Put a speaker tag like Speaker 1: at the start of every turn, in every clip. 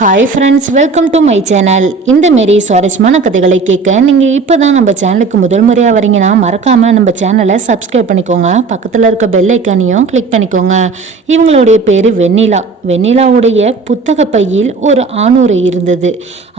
Speaker 1: Hi friends welcome to my channel இந்த மாரி சுவாரஸ்யமான கதைகளை கேட்க நீங்கள் இப்போ தான் நம்ம சேனலுக்கு முதல் முறையாக வரீங்கன்னா மறக்காமல் நம்ம சேனலை சப்ஸ்கிரைப் பண்ணிக்கோங்க. பக்கத்தில் இருக்க பெல் ஐக்கானையும் கிளிக் பண்ணிக்கோங்க. இவங்களுடைய பேர் வெண்ணிலா. வெண்ணிலாவுடைய புத்தக பையில் ஒரு ஆணூரை இருந்தது.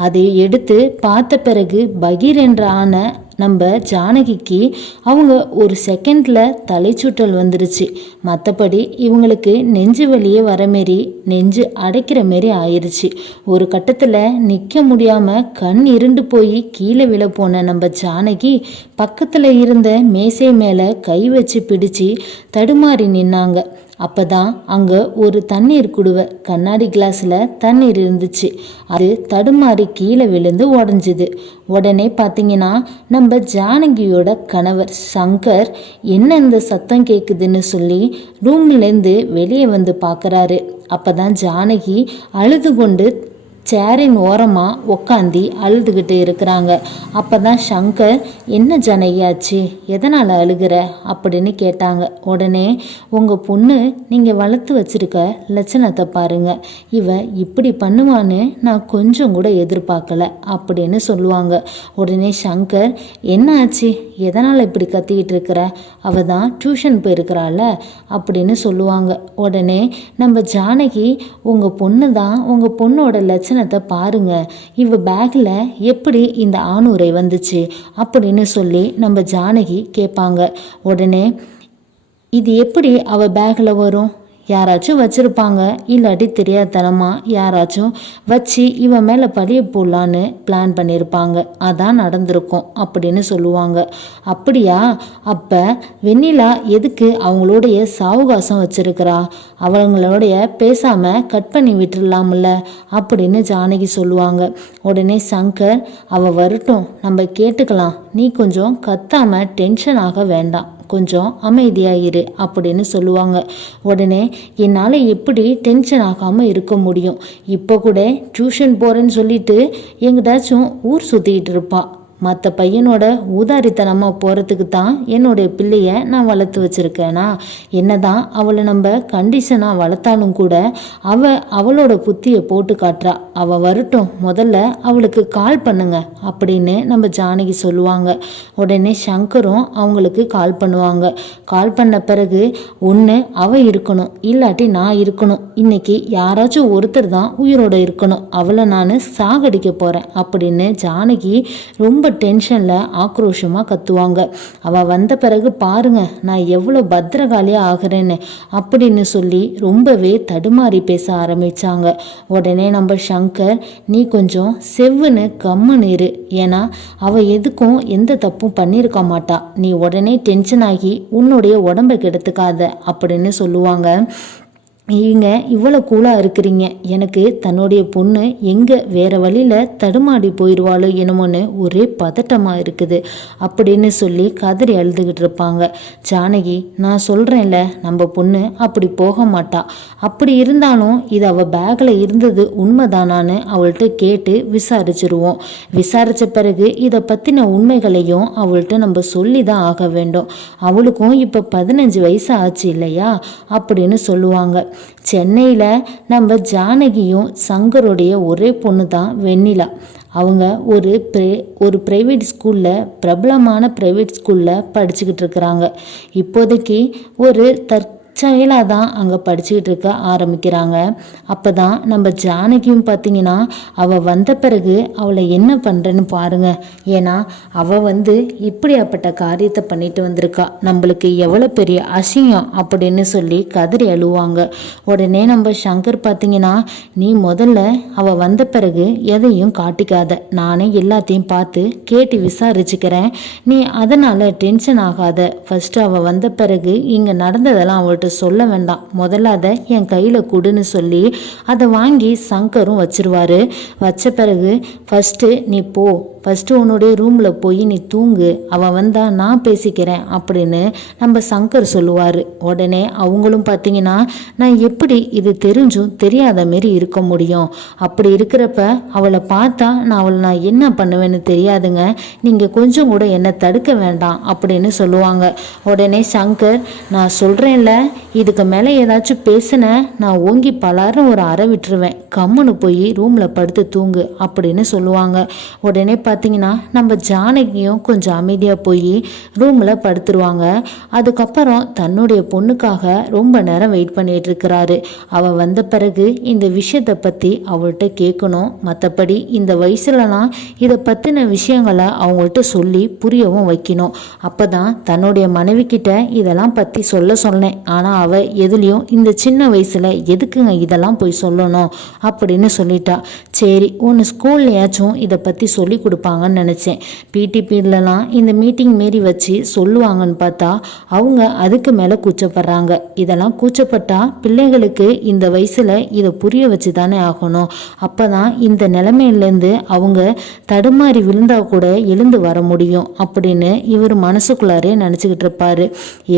Speaker 1: அதை எடுத்து பார்த்த பிறகு பகீர் என்ற ஆணை நம்ம ஜானகிக்கு அவங்க ஒரு செகண்டில் தலைச்சுற்றல் வந்துருச்சு. மற்றபடி இவங்களுக்கு நெஞ்சு வலியே வர மாரி நெஞ்சு அடைக்கிற மாரி ஆயிடுச்சு ஒரு கட்டத்தில் நிற்க முடியாமல் கண் இருண்டு போய் கீழே விழ போன நம்ம ஜானகி பக்கத்தில் இருந்த மேசை மேலே கை வச்சு பிடிச்சு தடுமாறி நின்னாங்க. அப்பதான் அங்கே ஒரு தண்ணீர் குடுவை. கண்ணாடி கிளாஸில் தண்ணீர் இருந்துச்சு. அது தடுமாறி கீழே விழுந்து உடஞ்சுது. உடனே பார்த்தீங்கன்னா நம்ம ஜானகியோட கணவர் சங்கர் என்ன இந்த சத்தம் கேட்குதுன்னு சொல்லி ரூம்லேருந்து வெளியே வந்து பார்க்குறாரு அப்பதான் ஜானகி அழுது கொண்டு சேரின் ஓரமாக உக்காந்தி அழுதுகிட்டு இருக்கிறாங்க. அப்போ தான் சங்கர் என்ன ஜனகியாச்சு? எதனால் அழுகிற? அப்படின்னு கேட்டாங்க. உடனே உங்கள் பொண்ணு நீங்கள் வளர்த்து வச்சிருக்க லட்சணத்தை பாருங்க. இவ இப்படி பண்ணுவான்னு நான் கொஞ்சம் கூட எதிர்பார்க்கல அப்படின்னு சொல்லுவாங்க. உடனே சங்கர் என்ன ஆச்சு? எதனால் இப்படி கத்திக்கிட்டு இருக்கிற? அவ தான் டியூஷன் போயிருக்கிறாள்? அப்படின்னு சொல்லுவாங்க. உடனே நம்ம ஜானகி உங்கள் பொண்ணு தான் உங்கள் பொண்ணோட லட்சணத்தை பாருங்க. இவ பேக்கில் எப்படி இந்த ஆணுரை வந்துச்சு அப்படின்னு சொல்லி நம்ம ஜானகி கேட்பாங்க. உடனே இது எப்படி அவ பேக்கில் வரும்? யாராச்சும் வச்சுருப்பாங்க. இல்லாட்டி தெரியாதனமாக யாராச்சும் வச்சு இவன் மேலே பழிய போடலான்னு பிளான் பண்ணியிருப்பாங்க அதான் நடந்திருக்கும் அப்படின்னு சொல்லுவாங்க. அப்படியா? அப்போ வெண்ணிலா எதுக்கு அவங்களுடைய சாவுகாசம் வச்சிருக்கிறா? அவங்களுடைய பேசாமல் கட் பண்ணி விட்டுடலாம்ல அப்படின்னு ஜானகி சொல்லுவாங்க. உடனே சங்கர் அவள் வரட்டும். நம்ம கேட்டுக்கலாம். நீ கொஞ்சம் கத்தாமல் டென்ஷன் ஆக வேண்டாம். கொஞ்சம் அமைதியாக இரு அப்படின்னு சொல்லுவாங்க. உடனே என்னால் எப்படி டென்ஷன் ஆகாமல் இருக்க முடியும்? இப்போ கூட டியூஷன் போகிறேன்னு சொல்லிட்டு எங்கிட்டாச்சும் ஊர் சுற்றிக்கிட்டு இருப்பாள் மற்ற பையனோட ஊதாரித்தனமாக போகிறதுக்கு தான் என்னுடைய பிள்ளைய நான் வளர்த்து வச்சுருக்கேனா? என்னதான் அவளை நம்ம கண்டிஷனாக வளர்த்தாலும் கூட அவ அவளோட புத்தியை போட்டு காட்டுறா. அவள் வரட்டும் முதல்ல அவளுக்கு கால் பண்ணுங்க அப்படின்னு நம்ம ஜானகி சொல்லுவாங்க. உடனே சங்கரும் அவங்களுக்கு கால் பண்ணுவாங்க. கால் பண்ண பிறகு ஒன்று அவ இருக்கணும் இல்லாட்டி நான் இருக்கணும். இன்னைக்கு யாராச்சும் ஒருத்தர் தான் உயிரோட இருக்கணும். அவளை நான் சாகடிக்க போகிறேன் அப்படின்னு ஜானகி ரொம்ப டென்ஷனில் ஆக்ரோஷமாக கத்துவாங்க. அவள் வந்த பிறகு பாருங்க நான் எவ்வளோ பத்திரகாலியாக ஆகிறேன்னு அப்படின்னு சொல்லி ரொம்பவே தடுமாறி பேச ஆரம்பித்தாங்க உடனே நம்ம சங்கர் நீ கொஞ்சம் செவ்வுன்னு கம்முன்னு இரு. ஏன்னா அவள் எதுக்கும் எந்த தப்பும் பண்ணியிருக்க மாட்டா. நீ உடனே டென்ஷன் ஆகி உன்னுடைய உடம்பை கெடுத்துக்காத அப்படின்னு சொல்லுவாங்க. நீங்க இவ்வளோ கூலாக இருக்கிறீங்க. எனக்கு தன்னுடைய பொண்ணு எங்கே வேற வழியில் தடுமாடி போயிடுவாளோ என்னமோன்னு ஒரே பதட்டமாக இருக்குது. அப்படின்னு சொல்லி கதறி அழுதுகிட்டு இருப்பாங்க. ஜானகி நான் சொல்கிறேன்ல நம்ம பொண்ணு அப்படி போக மாட்டா. அப்படி இருந்தாலும் இது அவள் பேக்கில் இருந்தது உண்மைதானான்னு அவள்கிட்ட கேட்டு விசாரிச்சிருவோம். விசாரித்த பிறகு இதை பற்றின உண்மைகளையும் அவள்கிட்ட நம்ம சொல்லி தான் ஆக வேண்டும். அவளுக்கும் இப்போ பதினஞ்சு வயசு ஆச்சு இல்லையா? அப்படின்னு சொல்லுவாங்க. சென்னையில் நம்ம ஜானகியும் சங்கருடைய ஒரே பொண்ணு தான் வெண்ணிலா. அவங்க ஒரு ப்ரை ஒரு ப்ரைவேட் ஸ்கூலில் பிரபலமான ப்ரைவேட் ஸ்கூலில் படிச்சுக்கிட்டு இருக்கிறாங்க. இப்போதைக்கு ஒரு தற் செயலாக தான் அங்கே படிச்சுக்கிட்டு இருக்க ஆரம்பிக்கிறாங்க. அப்போ தான் நம்ம ஜானகியும் பார்த்தீங்கன்னா அவள் வந்த பிறகு அவளை என்ன பண்ணுறேன்னு பாருங்க. ஏன்னா அவள் வந்து இப்படியாப்பட்ட காரியத்தை பண்ணிட்டு வந்திருக்கா. நம்மளுக்கு எவ்வளோ பெரிய அசிங்கம் அப்படின்னு சொல்லி கதறி அழுவாங்க. உடனே நம்ம சங்கர் பார்த்தீங்கன்னா நீ முதல்ல அவள் வந்த பிறகு எதையும் காட்டிக்காத. நானே எல்லாத்தையும் பார்த்து கேட்டு விசாரிச்சுக்கிறேன். நீ அதனால் டென்ஷன் ஆகாத. ஃபஸ்ட்டு அவள் வந்த பிறகு இங்கே நடந்ததெல்லாம் அவள்கிட்ட சொல்ல வேண்டாம். முதல்ல அதை என் கையில் கொடுன்னு சொல்லி அதை வாங்கி சங்கரும் வச்சிருவாரு. வச்ச பிறகு ஃபஸ்ட்டு நீ போ. ஃபஸ்ட்டு உன்னுடைய ரூமில் போய் நீ தூங்கு. அவன் வந்தால் நான் பேசிக்கிறேன் அப்படின்னு நம்ம சங்கர் சொல்லுவார். உடனே அவங்களும் பார்த்தீங்கன்னா நான் எப்படி இது தெரிஞ்சும் தெரியாத மாரி இருக்க முடியும்? அப்படி இருக்கிறப்ப அவளை பார்த்தா நான் அவளை நான் என்ன பண்ணுவேன்னு தெரியாதுங்க. நீங்கள் கொஞ்சம் கூட என்னை தடுக்க வேண்டாம் அப்படின்னு சொல்லுவாங்க. உடனே சங்கர் நான் சொல்கிறேன்ல இதுக்கு மேலே ஏதாச்சும் பேசுன நான் ஓங்கி பலாரும் ஒரு அறை விட்டுருவேன். கம்முன்னு போய் ரூமில் படுத்து தூங்கு அப்படின்னு சொல்லுவாங்க. உடனே பார்த்தீங்கன்னா நம்ம ஜானகியும் கொஞ்சம் அமைதியாக போய் ரூமில் படுத்துருவாங்க. அதுக்கப்புறம் தன்னுடைய பொண்ணுக்காக ரொம்ப நேரம் வெயிட் பண்ணிட்டு இருக்கிறாரு. அவள் வந்த பிறகு இந்த விஷயத்தை பற்றி அவள்கிட்ட கேட்கணும். மற்றபடி இந்த வயசுலலாம் இதை பற்றின விஷயங்களை அவங்கள்ட்ட சொல்லி புரியவும் வைக்கணும். அப்போ தான் தன்னுடைய மனைவி கிட்ட இதெல்லாம் பற்றி சொல்ல சொன்னேன். ஆனால் அவள் எதுலேயும் இந்த சின்ன வயசில் எதுக்குங்க இதெல்லாம் போய் சொல்லணும் அப்படின்னு சொல்லிட்டா. சரி ஒன்று ஸ்கூல்லையாச்சும் இதை பற்றி சொல்லி கொடுப்பாங்கன்னு நினச்சேன். பிடி பீரியட்லலாம் இந்த மீட்டிங் மாரி வச்சு சொல்லுவாங்கன்னு பார்த்தா அவங்க அதுக்கு மேலே கூச்சப்படுறாங்க. இதெல்லாம் கூச்சப்பட்டா பிள்ளைங்களுக்கு இந்த வயசில் இதை புரிய வச்சு தானே ஆகணும். அப்போ தான் இந்த நிலைமையிலேருந்து அவங்க தடுமாறி விழுந்தா கூட எழுந்து வர முடியும் அப்படின்னு இவர் மனசுக்குள்ளாரே நினச்சிக்கிட்டு இருப்பாரு.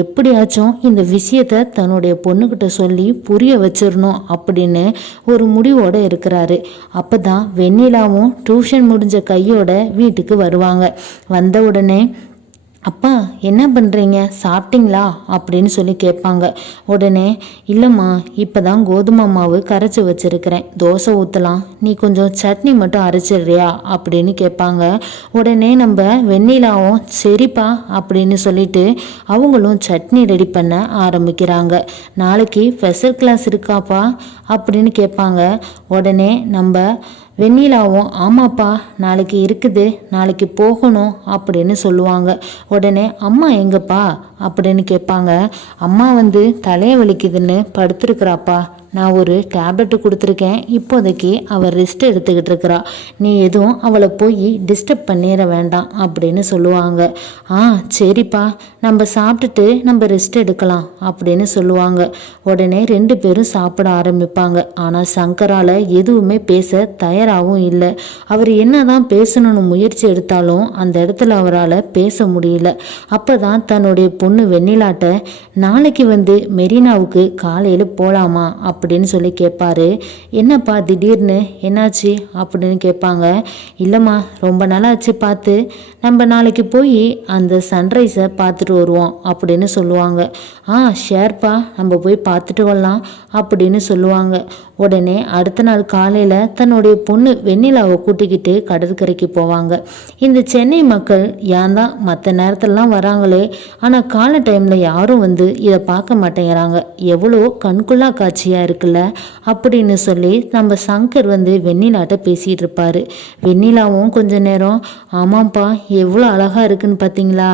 Speaker 1: எப்படியாச்சும் இந்த விஷயத்த தன்னுடைய பொண்ணுக்கிட்ட சொல்லி புரிய வச்சிடணும் அப்படின்னு ஒரு முடிவோடு இருக்கிறாரு. அப்போ தான் வெண்ணிலாவும் டியூஷன் முடிஞ்ச கையோட வீட்டுக்கு வருவாங்க. வந்த உடனே அப்பா என்ன பண்ணுறீங்க சாப்பிட்டீங்களா? அப்படின்னு சொல்லி கேட்பாங்க. உடனே இல்லைம்மா இப்போ தான் கோதுமை மாவு கரைச்சி வச்சுருக்கிறேன். தோசை ஊற்றலாம் நீ கொஞ்சம் சட்னி மட்டும் அரைச்சிடுறியா? அப்படின்னு கேட்பாங்க. உடனே நம்ம வெண்ணிலாவும் சரிப்பா அப்படின்னு சொல்லிட்டு அவங்களும் சட்னி ரெடி பண்ண ஆரம்பிக்கிறாங்க. நாளைக்கு ஸ்பெஷல் கிளாஸ் இருக்காப்பா? அப்படின்னு கேட்பாங்க. உடனே நம்ம வெண்ணிலாவும் ஆமாப்பா நாளைக்கு இருக்குது நாளைக்கு போகணும் அப்படின்னு சொல்லுவாங்க. உடனே அம்மா எங்கப்பா? அப்படின்னு கேட்பாங்க. அம்மா வந்து தலையை வலிக்குதுன்னு படுத்துருக்குறாப்பா. நான் ஒரு டேப்லெட்டு கொடுத்துருக்கேன். இப்போதைக்கு அவள் ரெஸ்ட் எடுத்துக்கிட்டு இருக்கிறா. நீ எதுவும் அவளை போய் டிஸ்டர்ப் பண்ணிட வேண்டாம் அப்படின்னு சொல்லுவாங்க. ஆ சரிப்பா. நம்ம சாப்பிட்டுட்டு நம்ம ரெஸ்ட் எடுக்கலாம் அப்படின்னு சொல்லுவாங்க. உடனே ரெண்டு பேரும் சாப்பிட ஆரம்பிப்பாங்க. ஆனால் சங்கரால் எதுவுமே பேச தயாராகவும் இல்லை. அவர் என்னதான் பேசணும்னு முயற்சி எடுத்தாலும் அந்த இடத்துல அவரால் பேச முடியல. அப்போ தான் தன்னுடைய பொண்ணு வெண்ணிலாட்ட நாளைக்கு வந்து மெரினாவுக்கு காலையில் போகலாமா அப்படின்னு சொல்லி கேட்பாரு. என்னப்பா திடீர்னு? என்னாச்சு? அப்படின்னு கேட்பாங்க. இல்லைம்மா ரொம்ப நாளாச்சு பார்த்து. நம்ம நாளைக்கு போய் அந்த சன்ரைஸை பார்த்துட்டு வருவோம் அப்படின்னு சொல்லுவாங்க. ஆ ஷேர்ப்பா நம்ம போய் பார்த்துட்டு வரலாம் அப்படின்னு சொல்லுவாங்க. உடனே அடுத்த நாள் காலையில் தன்னுடைய பொண்ணு வெண்ணிலாவை கூட்டிக்கிட்டு கடற்கரைக்கு போவாங்க. இந்த சென்னை மக்கள் ஏன் தான் மற்ற நேரத்திலலாம் வராங்களே? ஆனால் காலை டைமில் யாரும் வந்து இதை பார்க்க மாட்டேங்கிறாங்க. எவ்வளோ கண்குள்ளா காட்சியாக இருக்குல்ல? அப்படின்னு சொல்லி நம்ம சங்கர் வந்து வெண்ணிலாட்ட பேசிகிட்டு இருப்பாரு. வெண்ணிலாவும் கொஞ்ச நேரம் ஆமாம்ப்பா எவ்வளோ அழகாக இருக்குன்னு பார்த்தீங்களா?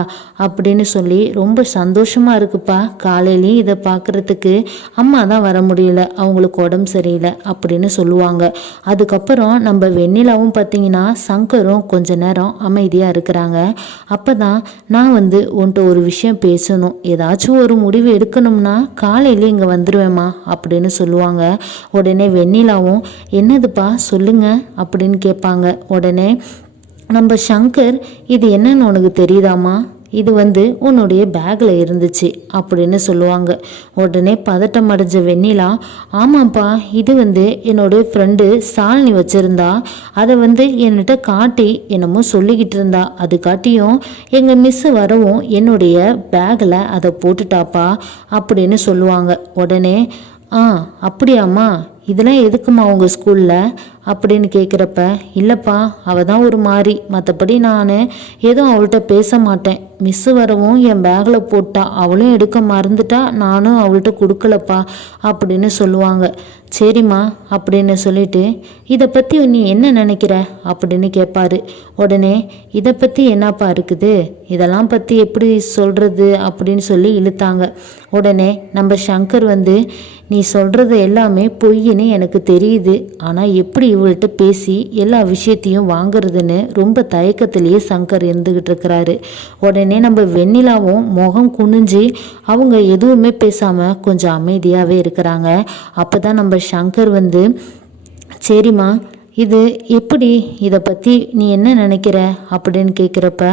Speaker 1: அப்படின்னு சொல்லி ரொம்ப சந்தோஷமாக இருக்குப்பா. காலையிலேயும் இதை பார்க்குறதுக்கு அம்மா தான் வர முடியல. அவங்களுக்கு உடம்பு சரியில்லை அப்படின்னு சொல்லுவாங்க. அதுக்கப்புறம் நம்ம வெண்ணிலாவும் பார்த்தீங்கன்னா சங்கரும் கொஞ்ச நேரம் அமைதியாக இருக்கிறாங்க. அப்போ தான் நான் வந்து உன்கிட்ட ஒரு விஷயம் பேசணும். ஏதாச்சும் ஒரு முடிவு எடுக்கணும்னா காலையில இங்கே வந்துடுவேம்மா அப்படின்னு சொல்லுவாங்க. உடனே வெண்ணிலாவும் என்னதுப்பா சொல்லுங்க அப்படின்னு கேட்பாங்க. உடனே நம்ம சங்கர் இது என்னன்னு உனக்கு தெரியுதாம்மா? இது வந்து உன்னுடைய பேக்கில் இருந்துச்சு அப்படின்னு சொல்லுவாங்க. உடனே பதட்டம் அடைஞ்ச வெண்ணிலா ஆமாப்பா இது வந்து என்னோட ஃப்ரெண்டு சாலினி வச்சுருந்தா அதை வந்து என்கிட்ட காட்டி என்னமோ சொல்லிக்கிட்டு இருந்தா. அது காட்டியும் எங்கள் மிஸ்ஸு வரவும் என்னுடைய பேக்கில் அதை போட்டுட்டாப்பா அப்படின்னு சொல்லுவாங்க. உடனே ஆ அப்படியாம்மா. இதெல்லாம் எதுக்குமா உங்கள் ஸ்கூலில் அப்படின்னு கேட்குறப்ப இல்லைப்பா அவள் தான் ஒரு மாதிரி மற்றபடி நான் எதுவும் அவள்கிட்ட பேச மாட்டேன். மிஸ்ஸு வரவும் என் பேக்கில் போட்டா அவளும் எடுக்க மறந்துட்டா நானும் அவள்கிட்ட கொடுக்கலப்பா அப்படின்னு சொல்லுவாங்க. சரிம்மா அப்படின்னு சொல்லிட்டு இதை பற்றி நீ என்ன நினைக்கிற? அப்படின்னு கேட்பாரு உடனே இதை பற்றி என்னப்பா இருக்குது? இதெல்லாம் பற்றி எப்படி சொல்கிறது அப்படின்னு சொல்லி இழுத்தாங்க. உடனே நம்ம சங்கர் வந்து நீ சொல்கிறது எல்லாமே பொய் பொய்ன்னு எனக்கு தெரியுது. ஆனால் எப்படி இவள்கிட்ட பேசி எல்லா விஷயத்தையும் வாங்குறதுன்னு ரொம்ப தயக்கத்திலேயே சங்கர் இருந்துக்கிட்டு இருக்கிறாரு. உடனே நம்ம வெண்ணிலாவும் முகம் குனிஞ்சு அவங்க எதுவுமே பேசாமல் கொஞ்சம் அமைதியாகவே இருக்கிறாங்க. அப்போ தான் நம்ம சங்கர் வந்து சரிம்மா இது எப்படி? இதை பற்றி நீ என்ன நினைக்கிற? அப்படின்னு கேட்குறப்ப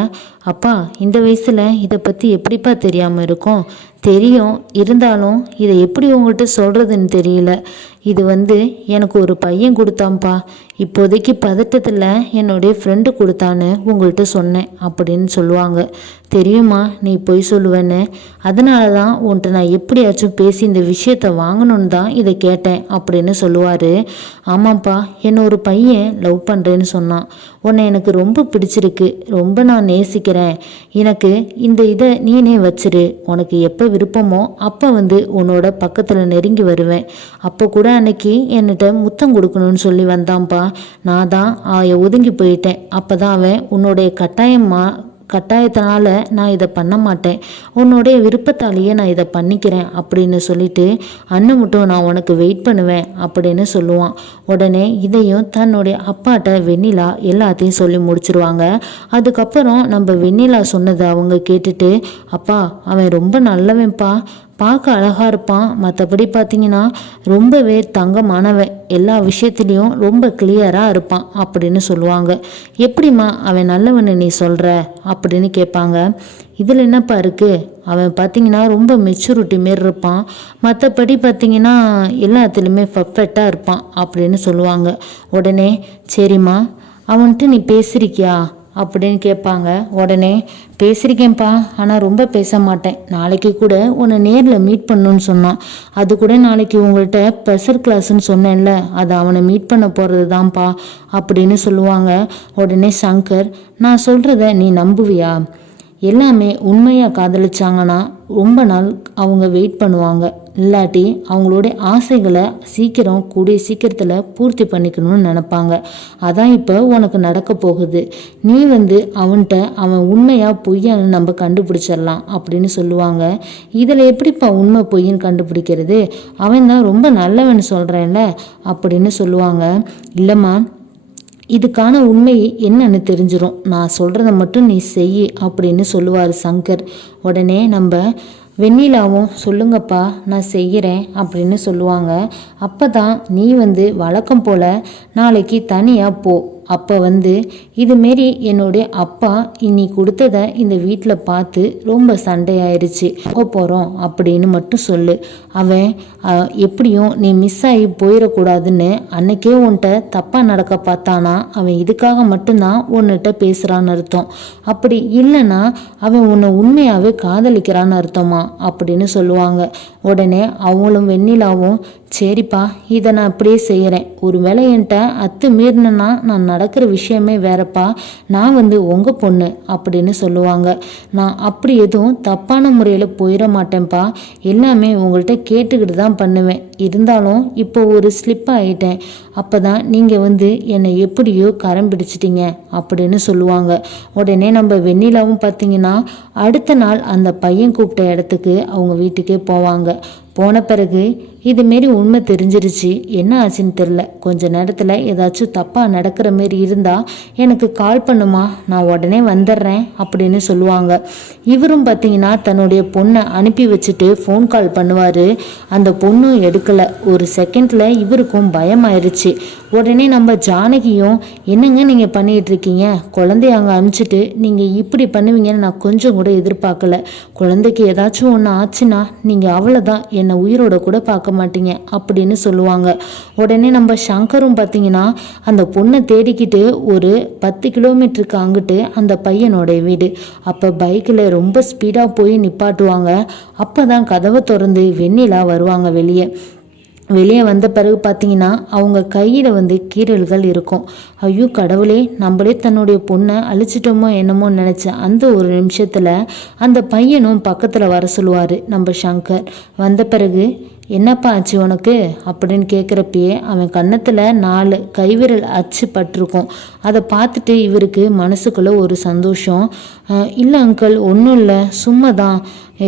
Speaker 1: அப்பா இந்த வயசில் இதை பற்றி எப்படிப்பா தெரியாமல் இருக்கும்? தெரியும். இருந்தாலும் இதை எப்படி உங்கள்கிட்ட சொல்கிறதுன்னு தெரியல. இது வந்து எனக்கு ஒரு பையன் கொடுத்தான்ப்பா. இப்போதைக்கு பதட்டத்தில் என்னுடைய ஃப்ரெண்டு கொடுத்தான்னு உங்கள்கிட்ட சொன்னேன் அப்படின்னு சொல்லுவாங்க. தெரியுமா? நீ பொய் சொல்லுவேன்னு. அதனால தான் உன்கிட்ட நான் எப்படியாச்சும் பேசி இந்த விஷயத்த வாங்கணும்னு தான் இதை கேட்டேன் அப்படின்னு சொல்லுவார். ஆமாப்பா என்ன ஒரு பையன் லவ் பண்ணுறேன்னு சொன்னான். உன்னை எனக்கு ரொம்ப பிடிச்சிருக்கு. ரொம்ப நான் நேசிக்கிறேன் எனக்கு இந்த இதை நீனே வச்சிரு. உனக்கு எப்போ விருப்பமோ அப்போ வந்து உன்னோட பக்கத்தில் நெருங்கி வருவேன். அப்போ கூட அன்னைக்கு என்கிட்ட முத்தம் கொடுக்கணும்னு சொல்லி வந்தான்ப்பா நான் தான் ஆய ஒதுங்கி போயிட்டேன். அப்போ தான் அவன் உன்னுடைய கட்டாயமாக கட்டாயத்தினால நான் இதை பண்ண மாட்டேன். உன்னுடைய விருப்பத்தாலேயே நான் இதை பண்ணிக்கிறேன் அப்படின்னு சொல்லிட்டு அண்ணன் மட்டும் நான் உனக்கு வெயிட் பண்ணுவேன் அப்படின்னு சொல்லுவான். உடனே இதையும் தன்னுடைய அப்பாட்ட வெண்ணிலா எல்லாத்தையும் சொல்லி முடிச்சிருவாங்க. அதுக்கப்புறம் நம்ம வெண்ணிலா சொன்னதை அவங்க கேட்டுட்டு அப்பா அவன் ரொம்ப நல்லவன்ப்பா. பார்க்க அழகாக இருப்பான். மற்றபடி பார்த்தீங்கன்னா ரொம்பவே தங்கமானவன். எல்லா விஷயத்துலேயும் ரொம்ப கிளியராக இருப்பான் அப்படின்னு சொல்லுவாங்க. எப்படிம்மா அவன் நல்லவன்னு நீ சொல்கிற அப்படின்னு கேட்பாங்க. இதில் என்னப்பா இருக்குது அவன் பார்த்தீங்கன்னா ரொம்ப மெச்சூரிட்டி மாரி இருப்பான். மற்றபடி பார்த்தீங்கன்னா எல்லாத்துலேயுமே பர்ஃபெக்டாக இருப்பான் அப்படின்னு சொல்லுவாங்க. உடனே சரிம்மா அவன்கிட்ட நீ பேசுறிக்கியா அப்படின்னு கேட்பாங்க. உடனே பேசியிருக்கேன்ப்பா ஆனால் ரொம்ப பேச மாட்டேன். நாளைக்கு கூட உன்னை நேரில் மீட் பண்ணுன்னு சொன்னான். அது கூட நாளைக்கு உங்கள்கிட்ட ப்ரெஷர் கிளாஸ்ன்னு சொன்னேன்ல. அது அவனை மீட் பண்ண போகிறது தான்ப்பா அப்படின்னு சொல்லுவாங்க. உடனே சங்கர் நான் சொல்கிறத நீ நம்புவியா? எல்லாமே உண்மையாக காதலிச்சாங்கன்னா ரொம்ப நாள் அவங்க வெயிட் பண்ணுவாங்க. இல்லாட்டி அவங்களுடைய ஆசைகளை சீக்கிரம் கூடிய சீக்கிரத்தில் பூர்த்தி பண்ணிக்கணும்னு நினப்பாங்க. அதான் இப்போ உனக்கு நடக்க போகுது. நீ வந்து அவன்கிட்ட அவன் உண்மையாக பொய்யான்னு நம்ம கண்டுபிடிச்சிடலாம் அப்படின்னு சொல்லுவாங்க. இதில் எப்படிப்பா உண்மை பொய்ன்னு கண்டுபிடிக்கிறது? அவன் தான் ரொம்ப நல்லவன் சொல்கிறேன்ல அப்படின்னு சொல்லுவாங்க. இல்லைம்மா இதுக்கான உண்மை என்னன்னு தெரிஞ்சிடும் நான் சொல்கிறத மட்டும் நீ செய் அப்படின்னு சொல்லுவார் சங்கர். உடனே நம்ம வெண்ணிலாவும் சொல்லுங்கப்பா நான் செய்கிறேன் அப்படின்னு சொல்லுவாங்க. அப்போ தான் நீ வந்து வழக்கம் போல் நாளைக்கு தனியாக போ அப்போ வந்து இதுமாரி என்னுடைய அப்பா இன்னி கொடுத்ததை இந்த வீட்டில் பார்த்து ரொம்ப சண்டையாயிருச்சு. போக போகிறோம் அப்படின்னு மட்டும் சொல்லு. அவன் எப்படியும் நீ மிஸ் ஆகி போயிடக்கூடாதுன்னு அன்னைக்கே உன்கிட்ட தப்பாக நடக்க பார்த்தானா? அவன் இதுக்காக மட்டும்தான் உன்னிட்ட பேசுகிறான்னு அர்த்தம். அப்படி இல்லைன்னா அவன் உன்னை உண்மையாகவே காதலிக்கிறான்னு அர்த்தமா? அப்படின்னு சொல்லுவாங்க. உடனே அவங்களும் வெண்ணிலாவும் சரிப்பா இதை நான் அப்படியே செய்கிறேன் ஒரு வேளை என்கிட்ட அத்து மீறினா நான் நடக்கிற விஷயமே வேறப்பா. நான் வந்து உங்கள் பொண்ணு அப்படின்னு சொல்லுவாங்க. நான் அப்படி எதுவும் தப்பான முறையில் போயிட மாட்டேன்ப்பா. எல்லாமே உங்கள்கிட்ட கேட்டுக்கிட்டு தான் பண்ணுவேன். இருந்தாலும் இப்போ ஒரு ஸ்லிப் ஆகிட்டேன் அப்போ தான் நீங்கள் வந்து என்னை எப்படியோ கரம் பிடிச்சிட்டிங்க அப்படின்னு சொல்லுவாங்க. உடனே நம்ம வெண்ணிலாவும் பார்த்தீங்கன்னா அடுத்த நாள் அந்த பையன் கூப்பிட்ட இடத்துக்கு அவங்க வீட்டுக்கே போவாங்க. போன பிறகு இதுமாரி உண்மை தெரிஞ்சிருச்சு. என்ன ஆச்சுன்னு தெரில கொஞ்ச நேரத்தில் ஏதாச்சும் தப்பாக நடக்கிற மாரி இருந்தால் எனக்கு கால் பண்ணுமா? நான் உடனே வந்துடுறேன் அப்படின்னு சொல்லுவாங்க. இவரும் பார்த்தீங்கன்னா தன்னுடைய பொண்ணை அனுப்பி வச்சுட்டு ஃபோன் கால் பண்ணுவார். அந்த பொண்ணும் எடுக்கலை. ஒரு செகண்டில் இவருக்கும் பயமாயிருச்சு. உடனே நம்ம ஜானகியும் என்னங்க நீங்கள் பண்ணிகிட்டு இருக்கீங்க குழந்தைய அங்கே அனுப்பிச்சிட்டு நீங்கள் இப்படி பண்ணுவீங்கன்னு நான் கொஞ்சம் கூட எதிர்பார்க்கல. குழந்தைக்கு ஏதாச்சும் ஒன்று ஆச்சுன்னா நீங்கள் அவ்வளோதான் என்னை உயிரோட கூட பார்க்க மாட்டீங்க அப்படின்னு சொல்லுவாங்க. உடனே நம்ம சங்கரும் பார்த்தீங்கன்னா அந்த பொண்ணை தேடிக்கிட்டு ஒரு பத்து கிலோமீட்டருக்கு அங்கிட்டு அந்த பையனோட வீடு. அப்போ பைக்கில் ரொம்ப ஸ்பீடாக போய் நிப்பாட்டுவாங்க. அப்போ தான் கதவை திறந்து வெண்ணிலா வருவாங்க வெளியே. வெளியே வந்த பிறகு பார்த்தீங்கன்னா அவங்க கையில் வந்து கீரல்கள் இருக்கும். ஐயோ கடவுளே நம்மளே தன்னுடைய பொண்ணை அழிச்சிட்டோமோ என்னமோ நினச்ச அந்த ஒரு நிமிஷத்தில் அந்த பையனும் பக்கத்தில் வர சொல்லுவார் நம்ம சங்கர். வந்த பிறகு என்னப்பா ஆச்சு உனக்கு? அப்படின்னு கேட்குறப்பயே அவன் கன்னத்தில் நாலு கைவிரல் அச்சு பட்டிருக்கும். அதை பார்த்துட்டு இவருக்கு மனசுக்குள்ளே ஒரு சந்தோஷம். இல்லை அங்கிள் ஒன்றும் இல்லை. சும்மா தான்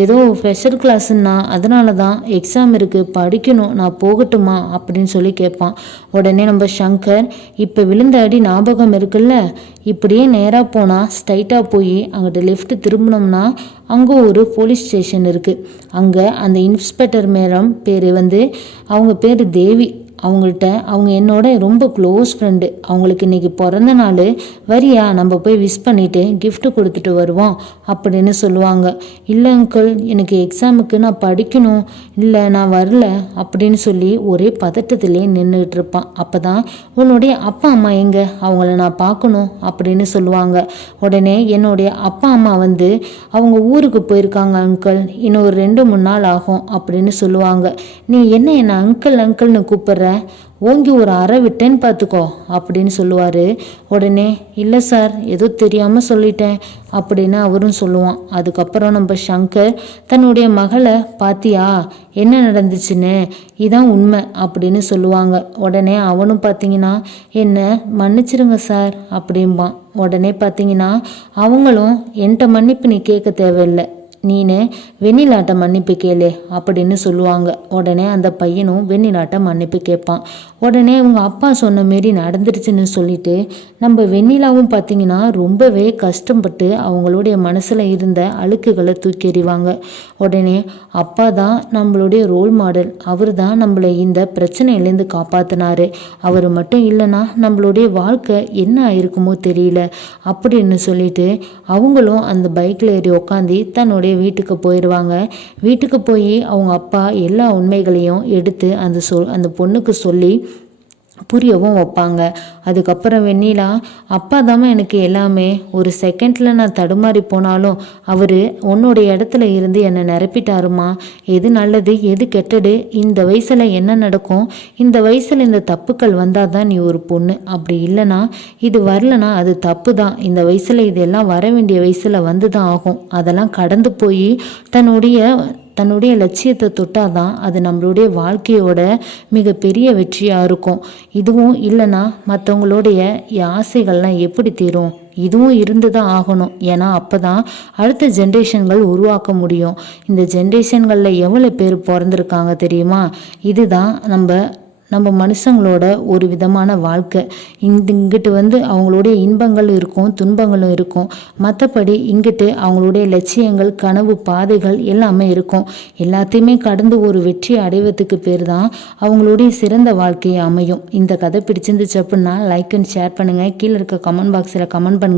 Speaker 1: ஏதோ ஸ்பெஷல் கிளாஸுன்னா அதனால தான் எக்ஸாம் இருக்குது படிக்கணும். நான் போகட்டுமா? அப்படின்னு சொல்லி கேட்பான். உடனே நம்ம சங்கர் இப்போ விழுந்த அடி ஞாபகம் இருக்குல்ல? இப்படியே நேராக போனால் ஸ்ட்ரைட்டாக போய் அங்கிட்ட லெஃப்ட் திரும்பினோம்னா அங்கே ஒரு போலீஸ் ஸ்டேஷன் இருக்குது அங்கே அந்த இன்ஸ்பெக்டர் மேடம் பேர் வந்து அவங்க பேர் தேவி. அவங்கள்ட்ட அவங்க என்னோட ரொம்ப க்ளோஸ் ஃப்ரெண்டு அவங்களுக்கு இன்னைக்கு பிறந்த நாள். வரியா நம்ம போய் விஷ் பண்ணிவிட்டு கிஃப்ட் கொடுத்துட்டு வருவோம் அப்படின்னு சொல்லுவாங்க. இல்லை அங்கிள் எனக்கு எக்ஸாமுக்கு நான் படிக்கணும். இல்லை நான் வரல அப்படின்னு சொல்லி ஒரே பதட்டத்திலே நின்றுட்டு இருப்பான். அப்போ தான் உன்னுடைய அப்பா அம்மா எங்கே? அவங்கள நான் பார்க்கணும் அப்படின்னு சொல்லுவாங்க. உடனே என்னுடைய அப்பா அம்மா வந்து அவங்க ஊருக்கு போயிருக்காங்க அங்கிள் இன்னும் ஒரு ரெண்டு மூணு நாள் ஆகும் அப்படின்னு சொல்லுவாங்க. நீ என்ன என்ன அங்கிள் அங்கிள்னு கூப்பிட்ற? ஓங்கி ஒரு அறை விட்டேன்னு பார்த்துக்கோ அப்படின்னு சொல்லுவார். உடனே இல்லை சார் ஏதோ தெரியாமல் சொல்லிட்டேன் அப்படின்னு அவரும் சொல்லுவான். அதுக்கப்புறம் நம்ம சங்கர் தன்னுடைய மகளை பாத்தியா? என்ன நடந்துச்சுன்னு? இதான் உண்மை அப்படின்னு சொல்லுவாங்க. உடனே அவனும் பார்த்தீங்கன்னா என்ன மன்னிச்சிருங்க சார் அப்படிம்பான். உடனே பார்த்தீங்கன்னா அவங்களும் என்கிட்ட மன்னிப்பு நீ கேட்க தேவையில்லை நீனு வெண்ணிலாட்ட மன்னிப்பு கேளு அப்படின்னு சொல்லுவாங்க. உடனே அந்த பையனும் வெண்ணிலாட்ட மன்னிப்பு கேட்பான். உடனே அவங்க அப்பா சொன்ன மாரி நடந்துருச்சுன்னு சொல்லிட்டு நம்ம வெண்ணிலாவும் பார்த்தீங்கன்னா ரொம்பவே கஷ்டப்பட்டு அவங்களுடைய மனசில் இருந்த அழுக்குகளை தூக்கி எறிவாங்க. உடனே அப்பா தான் நம்மளுடைய ரோல் மாடல் அவர் தான் நம்மளை இந்த பிரச்சனையிலேருந்து காப்பாற்றினாரு அவர் மட்டும் இல்லைன்னா நம்மளுடைய வாழ்க்கை என்ன ஆயிருக்குமோ தெரியல அப்படின்னு சொல்லிட்டு அவங்களும் அந்த பைக்கில் ஏறி உக்காந்து தன்னுடைய வீட்டுக்கு போயிடுவாங்க வீட்டுக்கு போய் அவங்க அப்பா எல்லா உண்மைகளையும் எடுத்து அந்த சொல் அந்த பொண்ணுக்கு சொல்லி புரியவும் வைப்பாங்க. அதுக்கப்புறம் வெண்ணிலா அப்பா தாம்மா எனக்கு எல்லாமே. ஒரு செகண்டில் நான் தடுமாறி போனாலும் அவர் உன்னோட இடத்துல இருந்து என்னை நிரப்பிட்டாருமா எது நல்லது எது கெட்டது இந்த வயசில் என்ன நடக்கும்? இந்த வயசில் இந்த தப்புக்கள் வந்தால் தான் நீ ஒரு பொண்ணு. அப்படி இல்லைன்னா இது வரலனா அது தப்பு தான் இந்த வயசில் இதெல்லாம் வர வேண்டிய வயசில் வந்து தான் ஆகும். அதெல்லாம் கடந்து போய் தன்னுடைய தன்னுடைய லட்சியத்தை தொட்டால் தான் அது நம்மளுடைய வாழ்க்கையோட மிகப்பெரிய வெற்றியாக இருக்கும். இதுவும் இல்லைன்னா மற்றவங்களுடைய ஆசைகள்லாம் எப்படி தீரும்? இதுவும் இருந்து தான் ஆகணும். ஏன்னா அப்போ தான் அடுத்த ஜென்ரேஷன்கள் உருவாக்க முடியும். இந்த ஜென்ரேஷன்களில் எவ்வளோ பேர் பிறந்திருக்காங்க தெரியுமா? இதுதான் நம்ம நம்ம மனுஷங்களோட ஒரு விதமான வாழ்க்கை. இந்த இங்கிட்டு வந்து அவங்களுடைய இன்பங்கள் இருக்கும் துன்பங்களும் இருக்கும். மற்றபடி இங்கிட்டு அவங்களுடைய லட்சியங்கள் கனவு பாதைகள் எல்லாமே இருக்கும். எல்லாத்தையுமே கடந்து ஒரு வெற்றி அடைவதுக்கு பேர் தான் அவங்களுடைய சிறந்த வாழ்க்கையை அமையும். இந்த கதை பிடிச்சிருந்துச்சு அப்படின்னா லைக் அண்ட் ஷேர் பண்ணுங்கள் கீழே இருக்க கமெண்ட் பாக்ஸில் கமெண்ட் பண்ணுங்கள்